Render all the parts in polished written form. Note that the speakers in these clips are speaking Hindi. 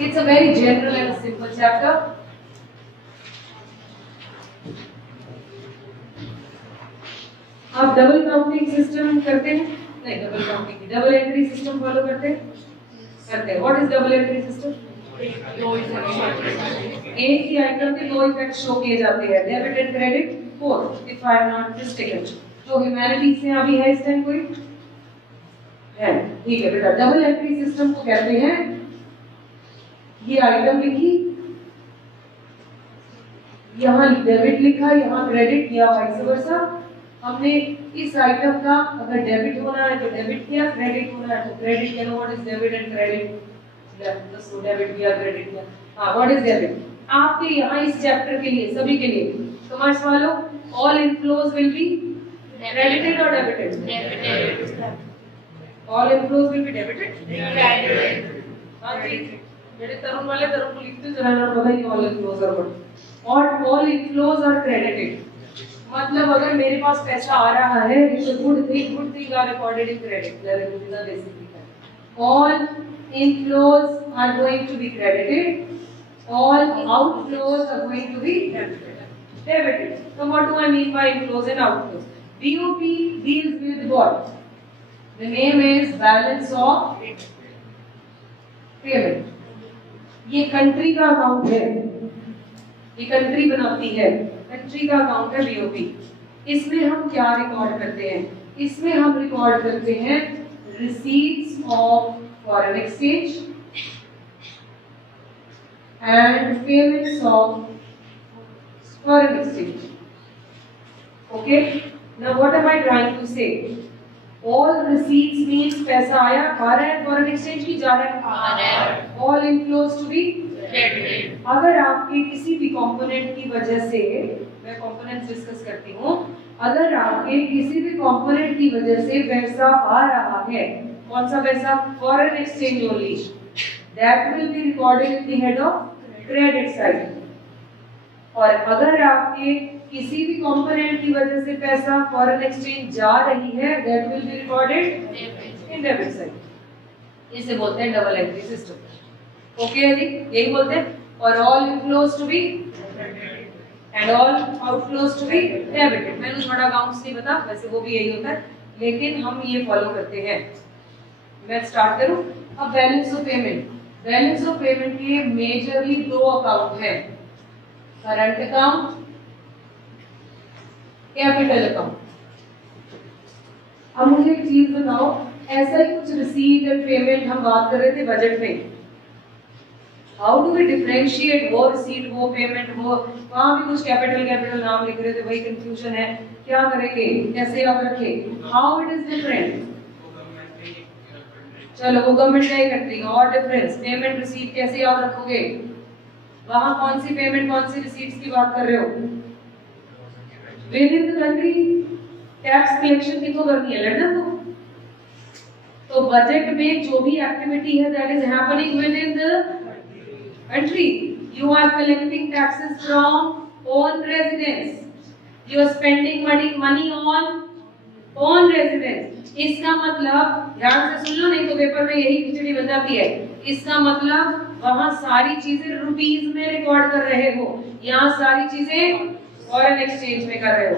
It's a very general and simple chapter. आप डबल काउंटिंग सिस्टम करते हैं? नहीं, double counting double entry system follow करते हैं? करते हैं। What is double entry system? एक ही आइटम के दो इफेक्ट शो किए जाते हैं, debit and credit both, if I am not mistaken. तो ह्यूमैनिटी से अभी है इस टाइम कोई है? ठीक है बेटा, डबल एंट्री सिस्टम को कहते हैं, ये आइटम लिखी, यहाँ डेबिट लिखा, यहाँ क्रेडिट, या वाइस वर्सा। हमने इस आइटम का अगर डेबिट होना है तो डेबिट किया, क्रेडिट होना है तो क्रेडिट किया। What is debit and credit? तो डेबिट किया, क्रेडिट किया। हाँ, व्हाट इज डेबिट? आपके यहाँ इस चैप्टर के लिए, सभी के लिए, कॉमर्स वालों, all inflows will be credited और debited? Debited. All inflows will be debited. हाँ जी, मेरे तरुण वाले तरुण को लिखते जरा ना, पता ही ऑल इनफ्लोज और ऑल इनफ्लोज आर क्रेडिटेड। मतलब अगर मेरे पास पैसा आ रहा है, it's a good thing are recorded in credit. All inflows are going to be credited, all outflows are going to be debited. So what do I mean by inflows and outflows? BOP deals with what? The name is balance of payment. ये कंट्री का अकाउंट है, ये कंट्री बनाती है, कंट्री का अकाउंट है BOP। इसमें हम क्या रिकॉर्ड करते हैं? इसमें हम रिकॉर्ड करते हैं receipts of foreign exchange and payments of foreign exchange. Okay, now what am I trying to say? All receipts means पैसा आया, आ रहा है, foreign exchange की जा रहा है, all inflows to be credited. अगर आपके किसी भी component की वजह से, मैं components डिस्कस करती हूँ, अगर आपके किसी भी component की वजह से पैसा आ रहा है, कौन सा पैसा? foreign exchange only, that will be recorded in the head of credit side. और अगर आपके किसी भी कंपोनेंट की वजह से पैसा फॉरेन एक्सचेंज जा रही है, that will be recorded in debit side. इसे बोलते हैं डबल एंट्री सिस्टम। ओके है जी, यही बोलते हैं। और all inflows to be and all outflows to be debited. मैंने थोड़ा अकाउंट्स नहीं पता, वैसे वो भी यही होता है, लेकिन हम ये फॉलो करते हैं। मैं स्टार्ट करूं। अब balance of payment. Balance of payment के मेजरली दो अकाउंट हैं, करंट अकाउंट, कैपिटल अकाउंट। अब मुझे एक चीज बताओ, ऐसा ही कुछ रिसीट एंड पेमेंट हम बात कर रहे थे बजट में, हाउ डू वी डिफरेंशिएट वो रिसीट वो पेमेंट वो, वहां भी कुछ कैपिटल नाम लिख रहे थे, वही कंफ्यूजन है, क्या करेंगे, कैसे याद रखें, हाउ इट इज डिफरेंट? चलो वो गवर्नमेंट नहीं करती, और डिफरेंस पेमेंट रिसीट कैसे याद रखोगे? वहां कौन सी पेमेंट कौन सी रिसीट्स की बात कर रहे हो? With in the country tax collection किसको करनी है? लंदन को। तो बजट में जो भी एक्टिविटी है that is happening within the country, you are collecting taxes from own residence, you are spending money on own residence. इसका मतलब ध्यान से सुन लो, नहीं तो पेपर में यही खिचड़ी बन जाती है। इसका मतलब वहां सारी चीजें रुपीस में रिकॉर्ड कर रहे हो, यहाँ सारी चीजें फॉरेन एक्सचेंज में कर रहे हो।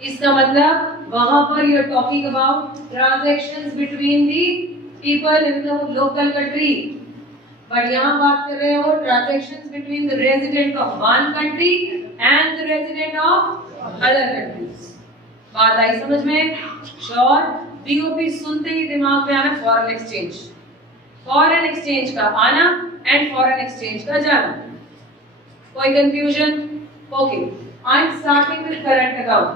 इसका मतलब वहां पर you are talking about transactions between the people in the local country, but यहाँ बात कर रहे हो transactions between the resident of one country and the resident of other countries. बात आई समझ में? श्योर? बीओपी सुनते ही दिमाग में आना फॉरेन एक्सचेंज, फॉरेन एक्सचेंज का आना एंड फॉरेन एक्सचेंज का जाना। कोई confusion? Okay, I am starting with current account.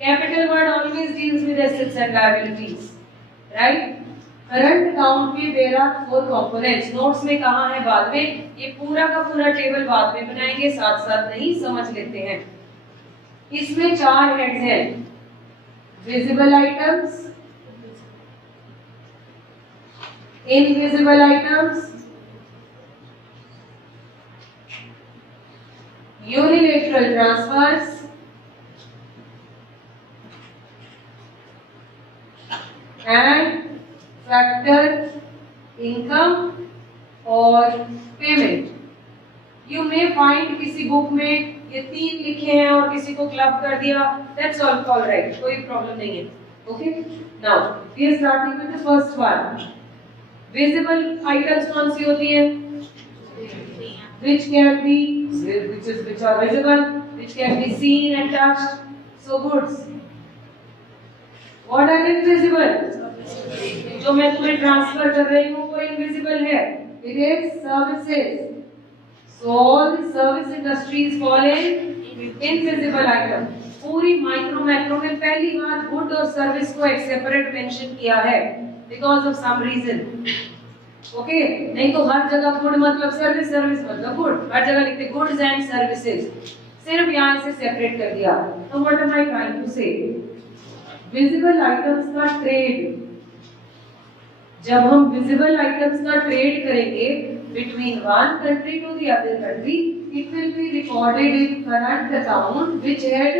Capital word always deals with assets and liabilities, right? Current account के देयर आर 4 कंपोनेंट्स। नोट्स में कहा है बाद में, ये पूरा का पूरा टेबल बाद में बनाएंगे, साथ साथ नहीं, समझ लेते हैं। इसमें 4 हेड्स हैं, visible items, invisible items, unilateral transfers and factor income और पेमेंट। यू मे फाइंड किसी बुक में ये 3 लिखे हैं और किसी को क्लब कर दिया, दैट्स ऑल राइट, कोई प्रॉब्लम नहीं है। Okay, now we are starting with the first one. Visible items कौन सी होती हैं? which are visible, which can be seen and touched. So goods. What are invisible? जो मैं तुम्हें ट्रांसफर कर रही हूँ वो इनविजिबल है। It is services. So all the service industries fall in invisible item. पूरी माइक्रो मैक्रो में पहली बार गुड और सर्विस को एक सेपरेट मेंशन किया है because of some reason. Okay नहीं तो हर जगह गुड मतलब सर्विस, सर्विस मतलब गुड, हर जगह लिखते गुड्स एंड सर्विसेज, सिर्फ यहाँ से सेपरेट कर दिया। तो what am I trying to say, visible items का ट्रेड, जब हम विजिबल आइटम्स का ट्रेड करेंगे between one country to the other country, it will be recorded in current account which had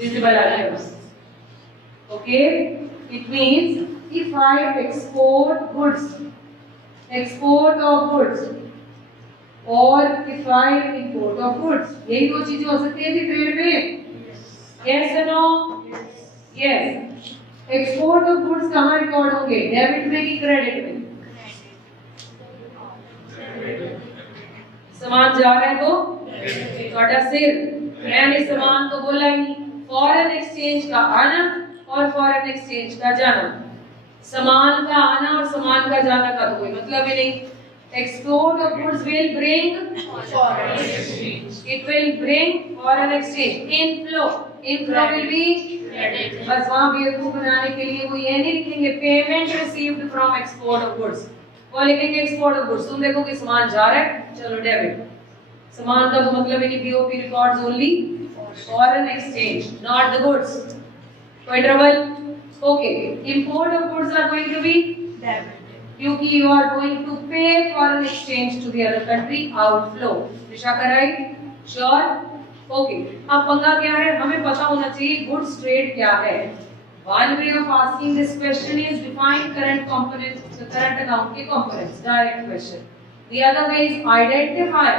visible items. Okay, it means if I export goods, export of goods और if I import of goods, यही दो चीजें हो सकती है ट्रेड में। yes or no? yes। export of goods कहाँ रिकॉर्ड होंगे, डेबिट में कि क्रेडिट में? सामान जा रहा है तो ਤੁਹਾਡਾ सिर, मैंने सामान तो बोला ही नहीं। फॉरेन एक्सचेंज का आना और फॉरेन एक्सचेंज का जाना, सामान का आना और सामान का जाना का तो कोई मतलब ही नहीं। Export of goods will bring foreign exchange, it will bring foreign exchange. Inflow, inflow will be credit. बस वहां बेवकूफ बनाने के लिए वो ये नहीं लिखेंगे payment received from export of goods, वो लिखेंगे एक्सपोर्ट ऑफ गुड्स। तुम देखो कि सामान जा रहा है, चलो डेबिट। सामान का तो मतलब ही नहीं, POP records only foreign exchange, not the goods. कोई trouble? Okay, import of goods are going to be debit, क्योंकि you are going to pay foreign exchange to the other country, outflow। दिशा कराई? Sure? Okay। अब पंगा क्या है, हमें पता होना चाहिए goods trade क्या है। One way of asking this question is define current components, the current account के components, direct question। The other way is identify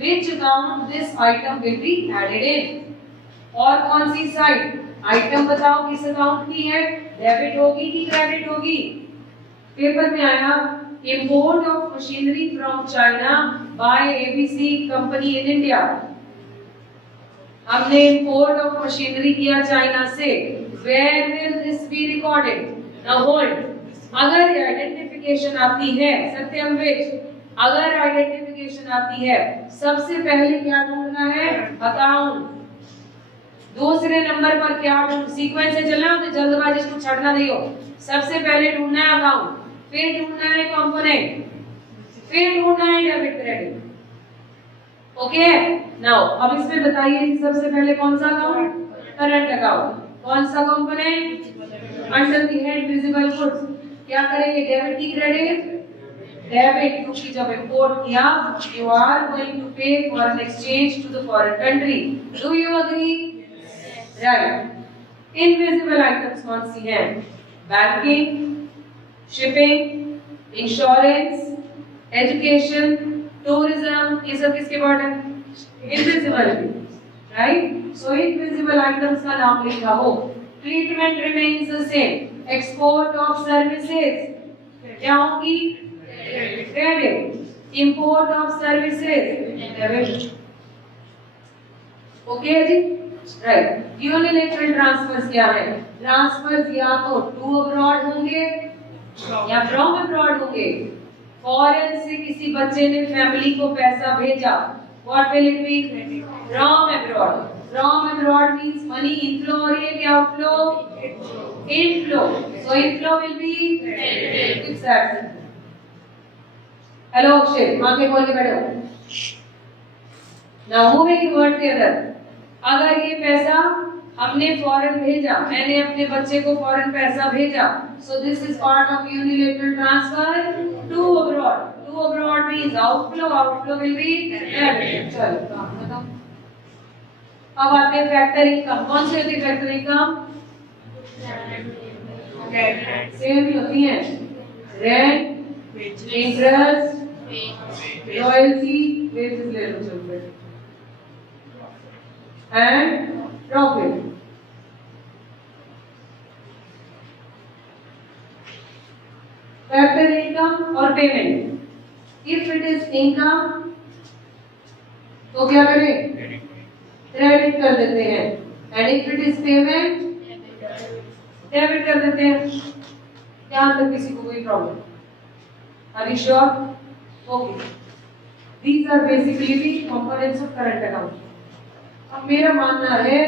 which account this item will be added in, और कौन सी साइड। आइटम बताओ किस अकाउंट की है, डेबिट होगी कि क्रेडिट होगी। पेपर में आया import of machinery from China by ABC company in India. हमने इंपोर्ट ऑफ मशीनरी किया चाइना से, where will this be recorded? Now hold, अगर आइडेंटिफिकेशन आती है, सत्यम विच, अगर आइडेंटिफिकेशन आती है सबसे पहले क्या ढूंढना है? अकाउंट। दूसरे नंबर पर क्या ढूंढ, सीक्वेंस से चलना हो तो जल्दबाजी को छड़ना नहीं हो। सबसे पहले ढूंढना है अकाउंट, फिर ढूंढना है कंपोनेंट, फिर ढूंढना है डेबिट क्रेडिट। ओके, नाउ अब इसमें बताइए कि सबसे पहले कौन सा अकाउंट? Current account. कौन सा component? Under the head visible goods. क्या करेंगे, डेबिट की क्रेडिट? डेबिट, क्योंकि जब इंपोर्ट किया you are going to pay foreign exchange to the foreign country. Do you agree? Right. Invisible items कौन सी हैं? Banking, shipping, insurance, education, tourism, ये सब किसके पार्ट है? Invisible, right. So invisible items का नाम लिखा हो। Treatment remains the same. Export of services क्या होगी? Credit. Import of services debit. Okay जी, राइट। यूनिलैटरल ट्रांसफर्स क्या है? ट्रांसफर्स या तो टू अब्रॉड होंगे या फ्रॉम अब्रॉड होंगे। फॉरेन से किसी बच्चे ने फैमिली को पैसा भेजा, what will it be? From abroad. From abroad means money inflow हो रही है क्या outflow? Inflow. So inflow will be credit. Hello Akshay, आंखें खोल के बैठो। Now moving towards the other, अगर ये पैसा हमने फॉरेन भेजा, मैंने अपने बच्चे को फॉरेन पैसा भेजा, so this is part of unilateral transfer to abroad. To abroad means outflow, outflow will be debit. चलो काम खत्म। अब आते हैं फैक्टर इनकम। कौन सी होती है फैक्टर इनकम? सेम ही होती है, रेंट, इंटरेस्ट, रॉयल्टी वेजेस ले लो चलो बेटा, एंड प्रॉफिट। फैक्टर इनकम और payment. If it is income तो क्या करें, क्रेडिट कर देते हैं, and if it is payment debit कर देते हैं। यहाँ तक किसी को कोई problem? Are you sure? Okay, these are basically the components of current account. अब मेरा मानना है,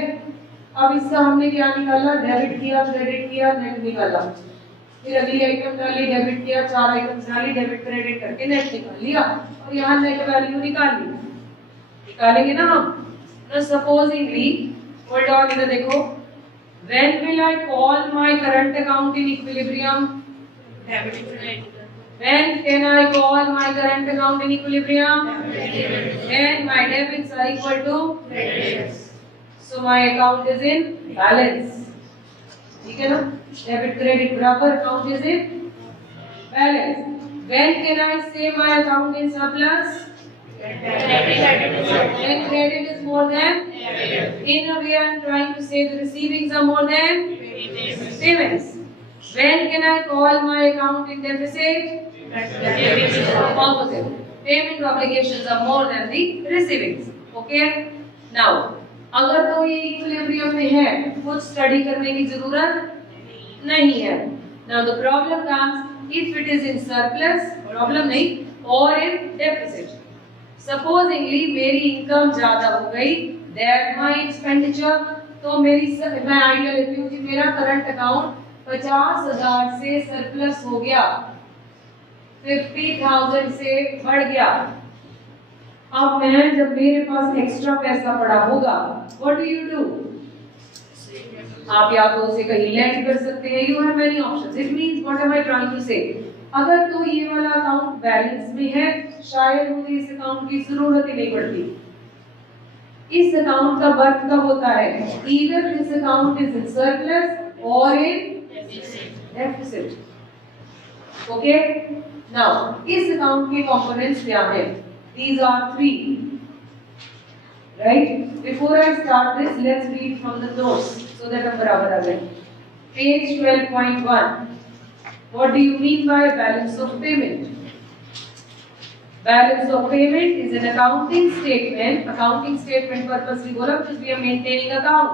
अब इसका हमने क्या निकाला, डेबिट किया, क्रेडिट किया, नेट निकाला, फिर अगली आइटम डाली, डेबिट किया, 4 आइटम्स डाली, डेबिट क्रेडिट करके नेट निकाल लिया, और यहाँ नेट वैल्यू निकाल ली। निकालेंगे ना हम। Now supposingly, hold on, इधर देखो, when will I call my current account in equilibrium? When can I call my current account in equilibrium? When my debits are equal to credits. So my account is in balance. ठीक है ना? Debit credit बराबर account is in balance. When can I say my account in surplus? When credit is more than debit. In a way, I am trying to say the receivings are more than payments. When can I call my account in deficit? Opposite. Payment obligations are more than the receivings. Okay? Now, अगर तो ये इक्विलिब्रियम में है, कुछ स्टडी करने की जरूरत नहीं है। Now the problem comes if it is in surplus, problem नहीं, or in deficit. Supposingly मेरी इनकम ज्यादा हो गई, that my expenditure, तो मैं आइडिया लेती हूँ कि मेरा करंट अकाउंट 50,000 से सरप्लस हो गया, 50,000 से बढ़ गया। अब मैं, जब मेरे पास एक्स्ट्रा पैसा पड़ा होगा, what do you do? आप या तो उसे कहीं लैंड कर सकते हैं, you have many options. It means what am I trying to say? अगर तो ये वाला अकाउंट बैलेंस में है, शायद मुझे इस अकाउंट की जरूरत ही नहीं पड़ती। इस अकाउंट का वर्क कब होता है? Either this account is in surplus or in deficit. Okay? Now, इस अकाउंट के कंपोनेंट्स क्या हैं? These are 3. Right? Before I start this, let's read from the notes so that हम बराबर आ जाए। Page 12.1. What do you mean by balance of payment? Balance of payment is an accounting statement. Accounting statement purposely बोला because we are maintaining account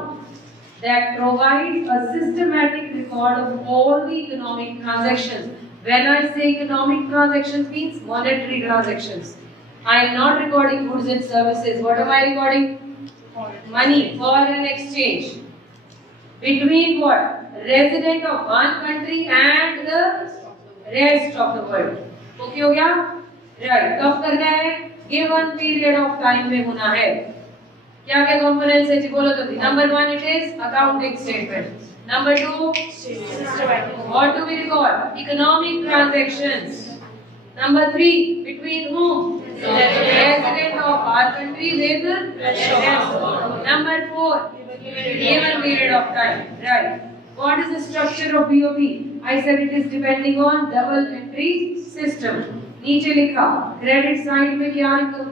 that provides a systematic record of all the economic transactions. When I say economic transactions means monetary transactions. I am not recording goods and services. What am I recording? Money, foreign exchange. Between what? Resident of one country and the rest of the world. Okay हो गया? Right. कब करना है? Given period of time में होना है। क्या क्या components है जी बोलो तो? Number 1 it is accounting statement. Number 2 what do we record? Economic transactions. Number 3 between whom? Resident of our country with rest. Number 4 given period of time. Right. What is the structure of BOP? I said it is depending on double entry system. नीचे लिखा क्रेडिट साइड में क्या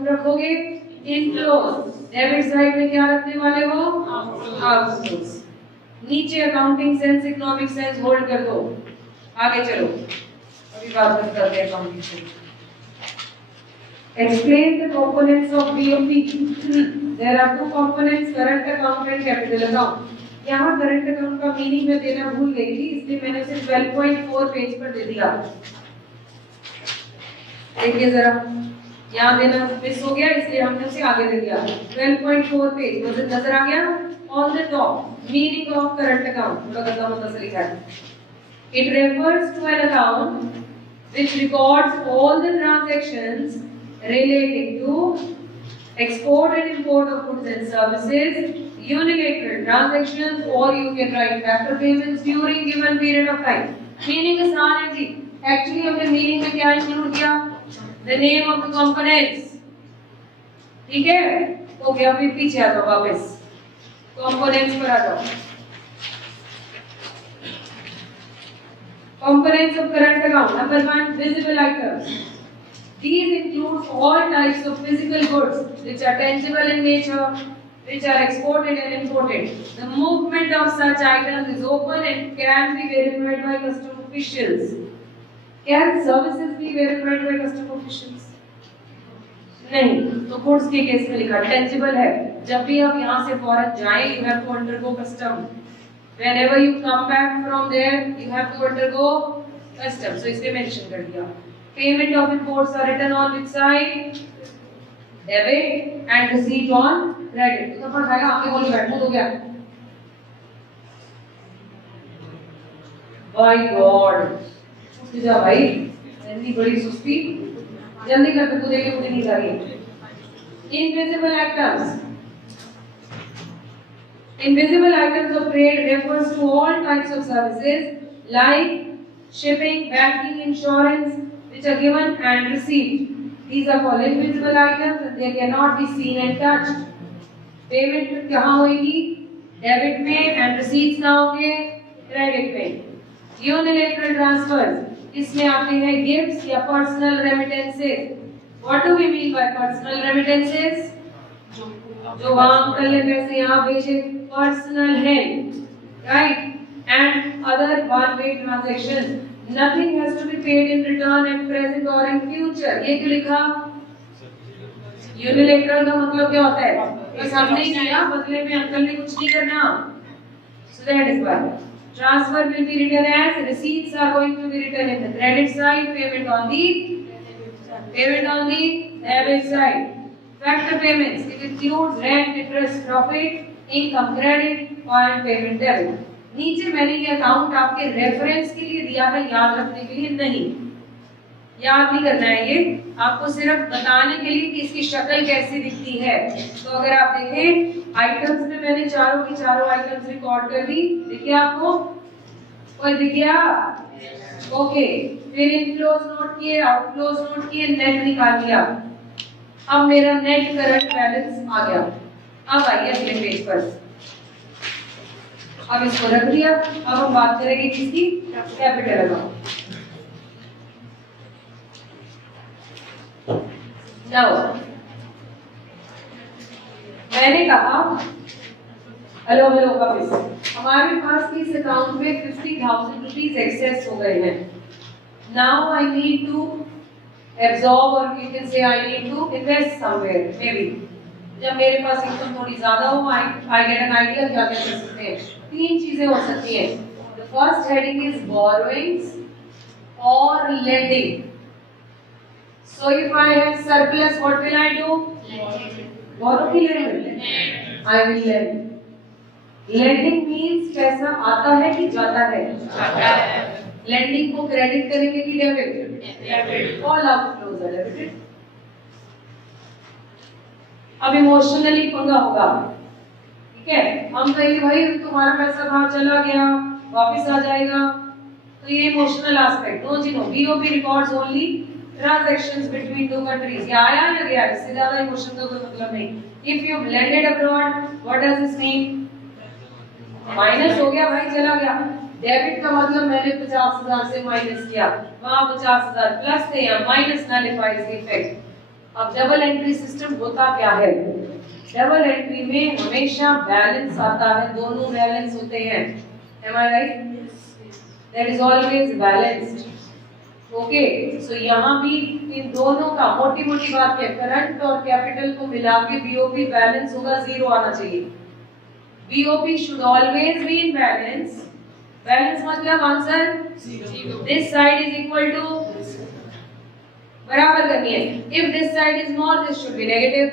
रखोगे? इनफ्लोज। डेबिट साइड में क्या रखने वाले हो? आउटफ्लोज। नीचे accounting sense, economic sense hold कर दो। आगे चलो, अभी बात करते हैं accounting sense. Explain the components of BOP. There are 2 components, current account and capital account. यहाँ करंट अकाउंट का मीनिंग मैं देना भूल गई थी, इसलिए मैंने सिर्फ 12.4 पेज पर दे दिया। देखिए जरा, यहाँ देना मिस हो गया, इसलिए हमने उसे आगे दे दिया। 12.4 पेज नजर आ गया? On the top meaning of current account थोड़ा गंदा मंदा से लिखा है। It refers to an account which records all the transactions relating to export and import of goods and services, unilateral transactions, or you can write factor payments during given period of time. Meaning आसान है जी। Actually हमने meaning में क्या include किया? The name of the components. ठीक है? ओके, अभी पीछे आ जाओ वापस, components पर आ जाओ। Components of current account. Number 1 visible items. These includes all types of physical goods which are tangible in nature, which are exported and imported. The movement of such items is open and can be verified by custom officials. Can services be verified by custom officials? नहीं, तो गुड्स के केस में लिखा टेंजिबल है. जब भी आप यहाँ से फॉरेन जाएं, you have to undergo custom. Whenever you come back from there, you have to undergo custom. So इसलिए mention कर दिया. Payment of imports are written on which side? Debit and receipt on credit. तो समझ आएगा? आपके बोल बैठ हो गया. By God. जा भाई, इतनी बड़ी सुस्ती. जल्दी कर तू देखे मुझे नहीं आ रही है. Invisible items. Invisible items of trade refers to all types of services like shipping, banking, insurance, which are given and received. These are called invisible items and they cannot be seen and touched. Payment कहाँ होगी? Debit में and receipts ना होंगे credit में. Unilateral transfers. इसमें आते हैं gifts या personal remittances. What do we mean by personal remittances? जो वहाँ अंकल ने पैसे यहाँ भेजे, personal help, right? And other one-way transactions. Nothing has to be paid in return at present or in future. ये क्यों लिखा? Unilateral का मतलब क्या होता है? बस हमने ही किया, बदले में अंकल ने कुछ नहीं करना. So that is why. Transfer will be written as receipts are going to be written in the credit side, payment on the debit side. Factor payments, it includes rent, interest, profit, income credit and payment debit. नीचे मैंने ये अकाउंट आपके रेफरेंस के लिए दिया है, याद रखने के लिए नहीं. याद नहीं करना है, ये आपको सिर्फ बताने के लिए कि इसकी शक्ल कैसी दिखती है. तो अगर आप देखें आइटम्स में मैंने चारों की चारों आइटम्स रिकॉर्ड कर दी. देखिए आपको कोई दिख गया? ओके. फिर इनफ्लोज नोट किए, आउटफ्लोज नोट किए, नेट निकाल लिया. अब मेरा नेट करंट बैलेंस आ गया. अब आइए अगले पेज पर. अब इसको रख दिया. अब हम बात करेंगे किसकी? Capital account. मैंने कहा हेलो वापस. हमारे पास इस अकाउंट में 50,000 रुपीज एक्सेस हो गए हैं. Now I need to absorb और you can say I need to invest somewhere. Maybe जब मेरे पास इनकम थोड़ी ज्यादा हो, आई गेट एन आइडिया क्या कर सकते हैं. 3 चीजें हो सकती हैं. The first heading is borrowings और lending. So if I have surplus, what will I do? Borrow की lend. I will lend. Lending means पैसा आता है कि जाता है? Lending को क्रेडिट करेंगे कि debit? All outflows are debited. अब इमोशनली पंगा होगा. ठीक है, हम कहेंगे भाई तुम्हारा पैसा बाहर चला गया, वापस आ जाएगा. तो ये इमोशनल एस्पेक्ट. नो जी no. BOP records only transactions between two countries. या आया ना गया, इससे ज्यादा इमोशन का कोई मतलब नहीं. If you've lended abroad, what does this mean? Minus हो गया भाई, चला गया. डेबिट का मतलब मैंने 50,000 से माइनस किया, वहाँ 50,000 प्लस थे या माइनस नलिफाइज द इफेक्ट. अब डबल एंट्री सिस्टम होता क्या है? डबल एंट्री में हमेशा बैलेंस आता है, दोनों बैलेंस होते हैं. Am I right? That is always balanced. Okay. So यहाँ भी इन दोनों का मोटी बात है, करंट और कैपिटल को मिला के बीओपी बैलेंस होगा, 0 आना चाहिए. BOP should always be in balance. Balance मतलब answer this side is equal to, बराबर करनी है. If this side is more, this should be negative.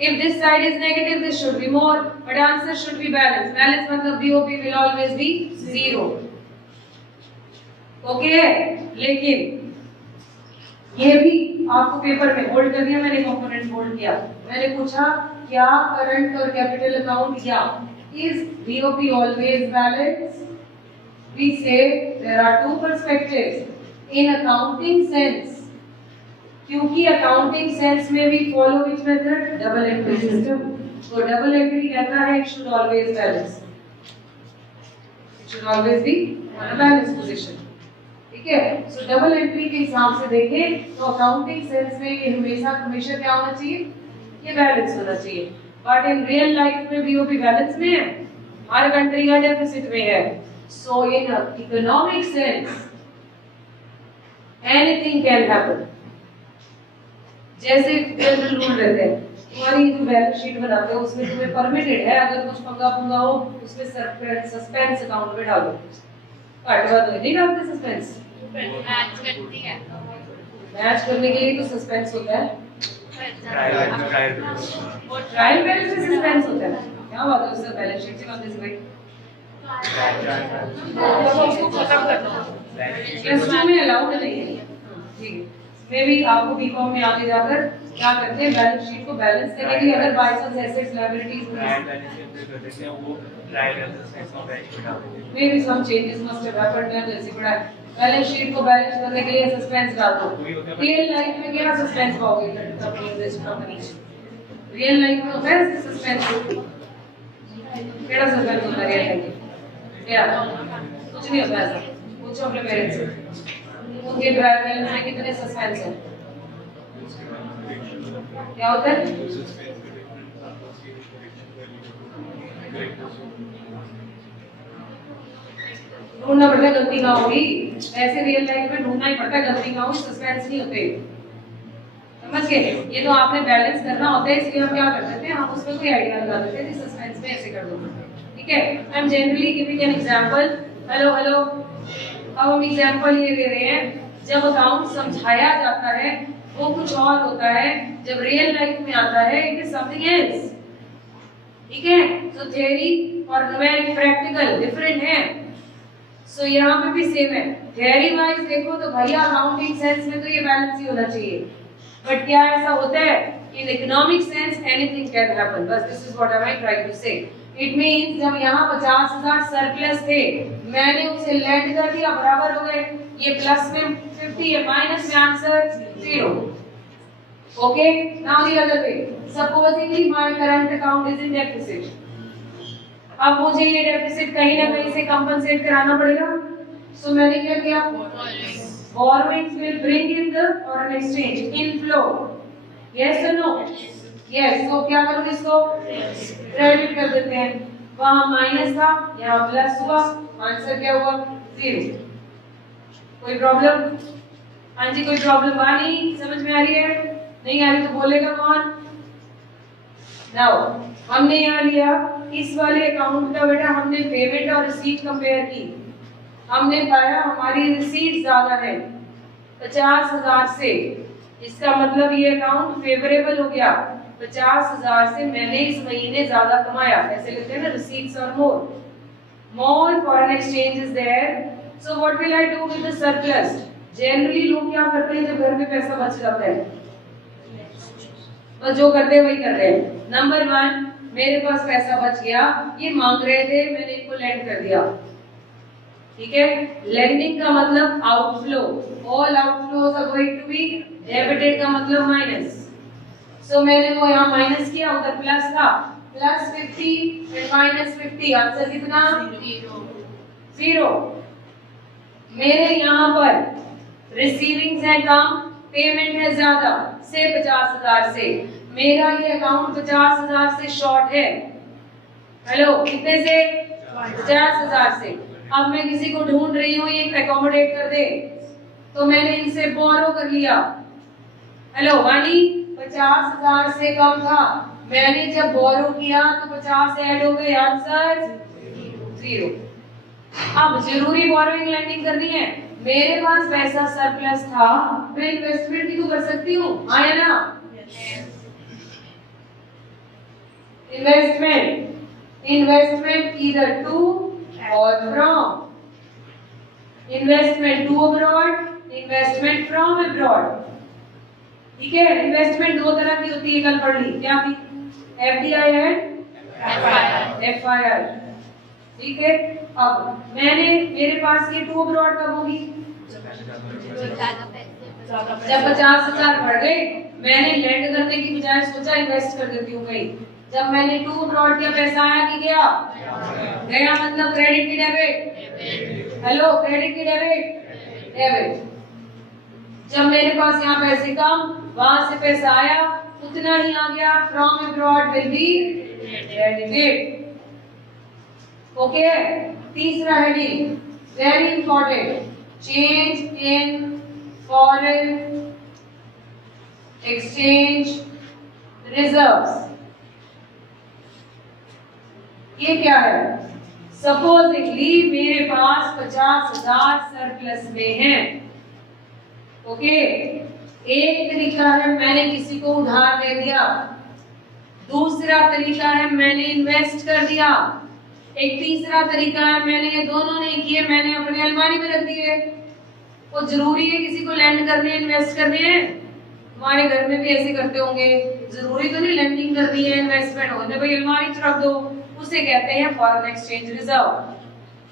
If this side is negative, this should be more, but answer should be balance. Balance मतलब BOP will always be 0. Okay. लेकिन ये भी आपको पेपर में होल्ड कर दिया, मैंने कंपोनेंट होल्ड किया. मैंने पूछा क्या करंट और कैपिटल अकाउंट क्या is BOP always balance? We say there are 2 perspectives in accounting sense. क्योंकि अकाउंटिंग सेंस में भी follow which method? Double entry system. तो डबल एंट्री कहता है it should always balance, it should always be on a balance position. ठीक ठीक है। सो डबल एंट्री के हिसाब से देखें तो अकाउंटिंग सेंस में ये हमेशा हमेशा क्या होना चाहिए, ये बैलेंस होना चाहिए। बट इन रियल लाइफ में बीओपी बैलेंस में है, हर कंट्री का डेफिसिट में है। So in economic sense anything can happen. जैसे जनरल रूल रहते हैं, तुम्हारी जो बैलेंस शीट बनाते हो उसमें तुम्हें परमिटेड है अगर कुछ पंगा पुंगा हो उसमें सस्पेंस अकाउंट में डालो। काटवा तो नहीं डालते सस्पेंस, मैच करती है मैच करने के लिए तो सस्पेंस होता है, ट्रायल बैलेंस में सस्पेंस होता है। क्या बात है, उससे बैलेंस शीट से बात से भाई उसको खत्म कर दो। प्लस 2 में अलाउड नहीं है। ठीक है, मे भी आपको बीकॉम में आगे जाकर क्या करते हैं, बैलेंस शीट को बैलेंस करने के लिए अगर बाय चांस एसेट्स लायबिलिटीज मे भी some changes must have happened there, जैसे पड़ा है बैलेंस शीट को बैलेंस करने के लिए सस्पेंस डाल दो। रियल लाइफ में क्या सस्पेंस पाओगे कंपनी, रियल लाइफ में होता है सस्पेंस, केड़ा सस्पेंस होता है रियल लाइफ में? क्या कुछ नहीं होता ऐसा, पूछो अपने पेरेंट्स से उनके ट्रायल बैलेंस में कितने सस्पेंस है, क्या होता है? ढूंढना पड़ता है गलती कहाँ होगी, ऐसे रियल लाइफ में ढूंढना ही पड़ता है गलती कहाँ होगी, सस्पेंस नहीं होते। समझ गए? ये तो आपने बैलेंस करना होता है, इसलिए हम क्या कर देते हैं, हम उसमें कोई आइडिया लगा देते हैं कि सस्पेंस में ऐसे कर दो। ठीक है, I am generally giving an example. Hello hello, अब हम एग्जांपल ये ले रहे हैं, जब अकाउंट समझाया जाता है वो कुछ और होता है, जब रियल लाइफ में आता है इट इज समथिंग एल्स। ठीक है, तो थ्योरी और प्रैक्टिकल डिफरेंट है। सो यहाँ पे भी सेम है, थ्योरी वाइज देखो तो भैया अकाउंटिंग सेंस में तो ये बैलेंस ही होना चाहिए, बट क्या ऐसा होता है in economic sense anything can happen. बस this is what I am trying to say. It means जब यहाँ 50,000 सरप्लस थे, मैंने उसे लेंड कर दिया, बराबर हो गए, ये प्लस में 50 है, माइनस में answer 0। Okay, now the other way, supposedly my current account is in deficit. अब मुझे ये डेफिसिट कहीं ना कहीं से कंपनसेट कराना पड़ेगा। सो मैंने क्या किया, borrowings will bring in the foreign exchange inflow, yes or no? yes, तो क्या करूँ, इसको क्रेडिट कर देते हैं, वहाँ माइनस था यहाँ प्लस हुआ, आंसर क्या हुआ 0। कोई प्रॉब्लम? हाँ जी, कोई प्रॉब्लम आ नहीं, समझ में आ रही है? नहीं आ रही तो बोलेगा कौन? नाउ हमने यहाँ लिया इस वाले अकाउंट का, बेटा हमने पेमेंट और रिसीट कंपेयर की, हमने पाया हमारी रिसीट ज्यादा है 50,000 से, इसका मतलब ये अकाउंट फेवरेबल हो गया। 50,000 से मैंने इस महीने ज्यादा कमाया, ऐसे लिखते हैं ना, रिसीट्स और more foreign exchange is there, so what will I do with the surplus. Generally लोग क्या करते हैं, जब घर में पैसा बच जाता है बस जो करते हैं वही कर रहे हैं। नंबर 1, मेरे पास पैसा बच गया, ये मांग रहे थे, मैंने इनको लेंड कर दिया। ठीक है, लेंडिंग का मतलब outflow, all outflows are going to be debited का मतलब माइनस। सो मैंने वो यहाँ माइनस किया, उधर प्लस था, प्लस 50 एंड माइनस 50, आंसर कितना 0। मेरे यहाँ पर रिसीविंग्स है कम, पेमेंट है ज्यादा से 50,000 से, मेरा ये अकाउंट 50,000 से शॉर्ट है। हेलो, कितने से? 50,000 से। अब मैं किसी को ढूंढ रही हूँ ये एकोमोडेट कर दे, तो मैंने इनसे बोरो कर लिया। हेलो वानी, 50,000 से कम था, मैंने जब बोरो किया तो 50 ऐड हो गए, आंसर 0। अब जरूरी बोरोइंग लेंडिंग करनी है, मेरे पास पैसा सरप्लस था, मैं इन्वेस्टमेंट भी तो कर सकती हूँ, हाँ या ना? इन्वेस्टमेंट ईदर टू और from, investment to abroad, investment from abroad. ठीक है, इन्वेस्टमेंट दो तरह की होती है, कल पढ़ ली, क्या थी? FDI and FIR. ठीक है, अब मेरे पास ये टू अब्रॉड कब होगी? जब 50,000 बढ़ गए, मैंने लेंड करने की बजाय सोचा इन्वेस्ट कर देती हूँ कहीं। जब मैंने टू अब्रॉड किया, पैसा आया कि गया? गया मतलब क्रेडिट की डेबिट। हेलो, क्रेडिट की डेबिट, डेबिट। जब मेरे पास यहाँ पैसे कम, वहां से पैसा आया, उतना ही आ गया, from abroad will be credited. Okay, तीसरा heading very important, change in foreign exchange reserves. ये क्या है? सपोजिटली मेरे पास 50,000 सरप्लस में है। ओके, एक तरीका है मैंने किसी को उधार दे दिया, दूसरा तरीका है मैंने इन्वेस्ट कर दिया, एक तीसरा तरीका है मैंने ये दोनों नहीं किए, मैंने अपने अलमारी में रख दिए। वो जरूरी है किसी को लैंड करने, इन्वेस्ट करने हैं? हमारे घर में भी ऐसे करते होंगे, जरूरी तो नहीं लैंडिंग करनी है, इन्वेस्टमेंट होने भाई अलमारी में रख दो, उसे कहते हैं फॉरेन एक्सचेंज रिजर्व।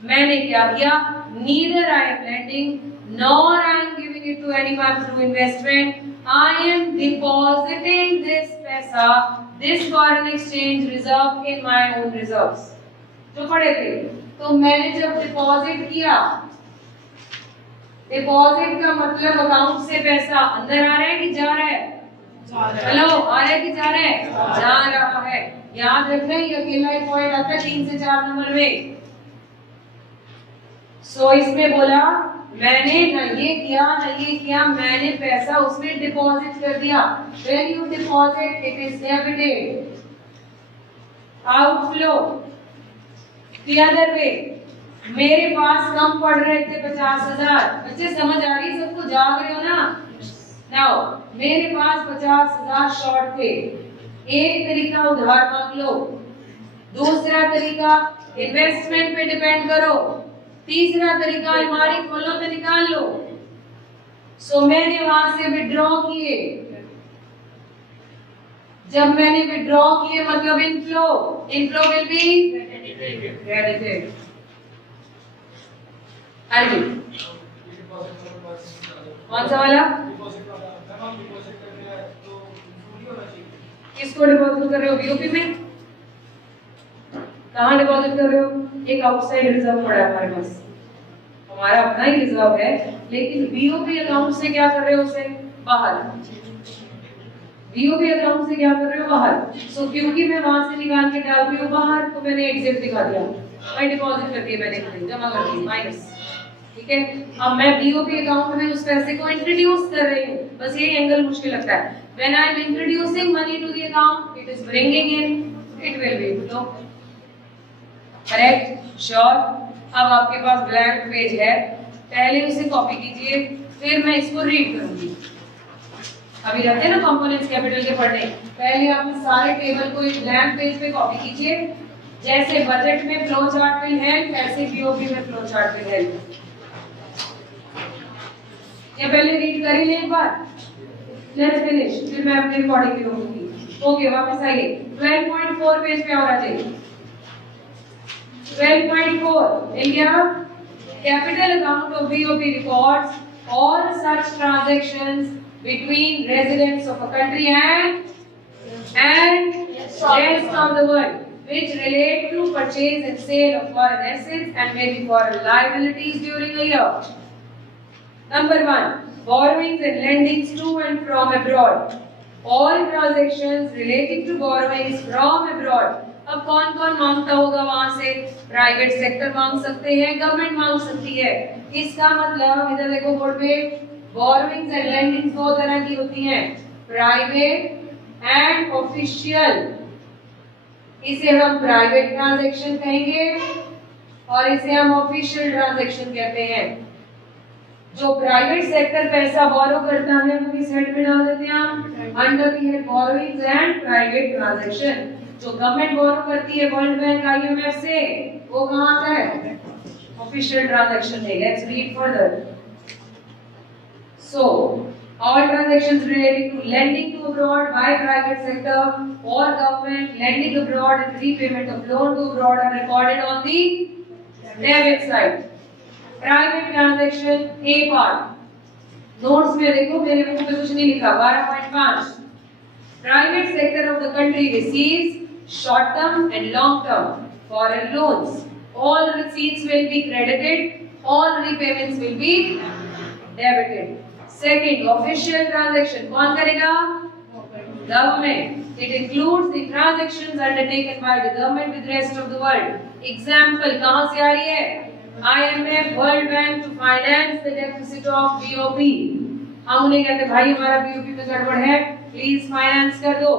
मैंने क्या किया? Neither I am landing nor I am giving it to anyone through investment, I am depositing this पैसा, this foreign exchange reserve in my own reserves. जो पढ़े थे, तो मैंने जब डिपॉजिट किया, डिपॉजिट का मतलब अकाउंट से पैसा अंदर आ रहा है कि जा रहा है? हेलो, आ रहा है कि जा रहा है? जा रहा है। याद रखना, ये अकेला ही पॉइंट आता है 3 से 4 नंबर में। सो इसमें बोला मैंने ना ये किया ना ये किया, मैंने पैसा उसमें डिपॉजिट कर दिया। When you deposit it is debited. Outflow the other way, मेरे पास कम पड़ रहे थे 50,000। बच्चे समझ आ रही, सबको जाग रहे हो ना? नाउ मेरे पास 50,000 शॉर्ट थे। एक तरीका उधार मांग लो, दूसरा तरीका इन्वेस्टमेंट पे डिपेंड करो, तीसरा तरीका अलमारी खोलो तो निकाल लो। सो मैंने वहां से विड्रॉ किए। जब मैंने विड्रॉ किए मतलब inflow, inflow will be credited. आगे कौन सा वाला? किसको डिपॉजिट कर रहे हो? बीओपी में? कहाँ डिपॉजिट कर रहे हो? एक आउटसाइड रिजर्व पड़ा है हमारे पास, हमारा अपना ही रिजर्व है, लेकिन बीओपी अकाउंट से क्या कर रहे हो? उसे बाहर। बीओपी अकाउंट से क्या कर रहे हो? बाहर। सो क्योंकि मैं वहां से निकाल के डाल रही हूँ बाहर, तो मैंने एग्जिट दिखा दिया, मैं डिपॉजिट कर दिया, मैंने जमा कर दी, माइनस। ठीक है, अब मैं बीओपी अकाउंट में उस पैसे को इंट्रोड्यूस कर रही हूँ, बस ये एंगल मुश्किल लगता है। When I am introducing money to the account, it is bringing in, it will be flow. Correct? Sure? अब आपके पास ब्लैंक पेज है, पहले उसे कॉपी कीजिए, फिर मैं इसको रीड करूंगी। अभी रहते हैं ना कंपोनेंट्स कैपिटल के पढ़ने, पहले आप सारे टेबल को एक ब्लैंक पेज पे कॉपी कीजिए। जैसे बजट में फ्लो चार्ट विल हेल्प, ऐसे बीओपी में फ्लो चार्ट विल हेल्प। ये पहले रीड कर ही लें एक बार, लेट्स फिनिश, फिर मैं अपनी रिकॉर्डिंग भी रोकूंगी। ओके, वापस आइए 12.4 पेज पे और आ जाइए। 12.4 मिल गया? Capital account of BOP records all such transactions between residents of a country and rest of the world which relate to purchase and sale of foreign assets and maybe foreign liabilities during a year. Number 1, borrowings and lendings to and from abroad. All transactions relating to borrowings from abroad. अब कौन कौन मांगता होगा वहां से? प्राइवेट सेक्टर मांग सकते हैं, गवर्नमेंट मांग सकती है। इसका मतलब इधर देखो बोर्ड पे, बोरोइंग्स एंड लेंडिंग्स दो तरह की होती हैं, प्राइवेट एंड ऑफिशियल। इसे हम प्राइवेट ट्रांजैक्शन कहेंगे और इसे हम ऑफिशियल ट्रांजैक्शन कहते हैं। जो प्राइवेट सेक्टर पैसा बोरो करता है वो किस हेड में डाल देते हैं हम? Under the head borrowings and private transaction. जो गवर्नमेंट बोरो करती है वर्ल्ड बैंक आईएमएफ से, वो कहां आता है? ऑफिशियल ट्रांजैक्शन में। Let's read further. So all transactions relating to lending to abroad by private sector or government lending abroad and repayment of loan to abroad are recorded on the debit side. Private transaction A part. Notes में देखो मेरे मुंह पे कुछ नहीं लिखा। 12.5 Private sector of the country receives short term and long term foreign loans. All receipts will be credited, all repayments will be debited. Second, official transaction कौन करेगा? Government. It includes the transactions undertaken by the government with the rest of the world. Example कहाँ से आ रही है? IMF, World Bank to finance the deficit of BOP. हम उन्हें कहते भाई हमारा BOP में गड़बड़ है, प्लीज फाइनेंस कर दो।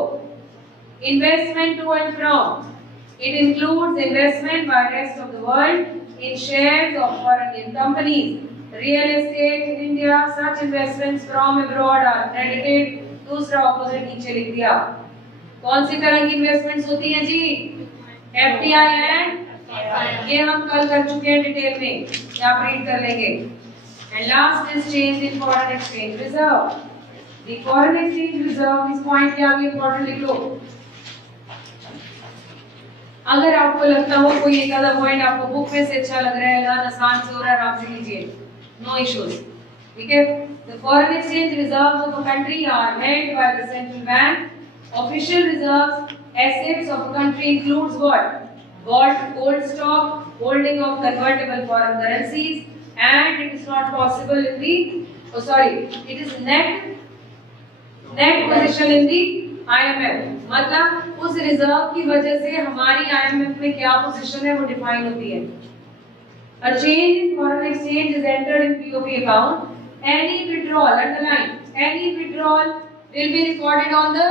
Investment to and from. It includes investment by rest of the world in shares of foreign companies. Real estate in India, such investments from abroad are credited. दूसरा ऑपोजिट नीचे लिख दिया। कौन सी तरह की इन्वेस्टमेंट्स होती हैं जी? FDI एंड ये हम कल कर चुके हैं डिटेल में, आप रीड कर लेंगे। And last is change in foreign exchange reserve. The foreign exchange reserve, इस पॉइंट के आगे इंपॉर्टेंट लिख लो। अगर आपको लगता हो कोई एक आधा पॉइंट आपको बुक में से अच्छा लग रहा है, लर्न आसान से हो रहा है, आप से लीजिए, नो इश्यूज, ठीक है। The foreign exchange reserves of a country are held by the central bank. Official reserves, assets of a country includes what? Gold stock, holding of convertible foreign currencies, and it is not possible in the, it is net position in the IMF. मतलब उस रिजर्व की वजह से हमारी IMF में क्या पोजीशन है वो डिफाइन होती है। A change in foreign exchange is entered in POP account. Any withdrawal, underline, any withdrawal will be recorded on the,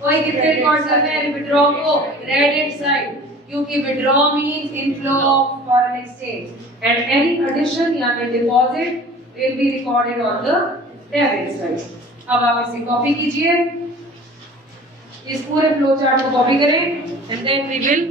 कोई कितने रिकॉर्ड करते हैं withdraw को? Credit side, क्योंकि withdraw means inflow of foreign exchange, and any addition यानी deposit will be recorded on the debit side. अब आप इसे कॉपी कीजिए, इस पूरे फ्लो चार्ट को कॉपी करें, and then we will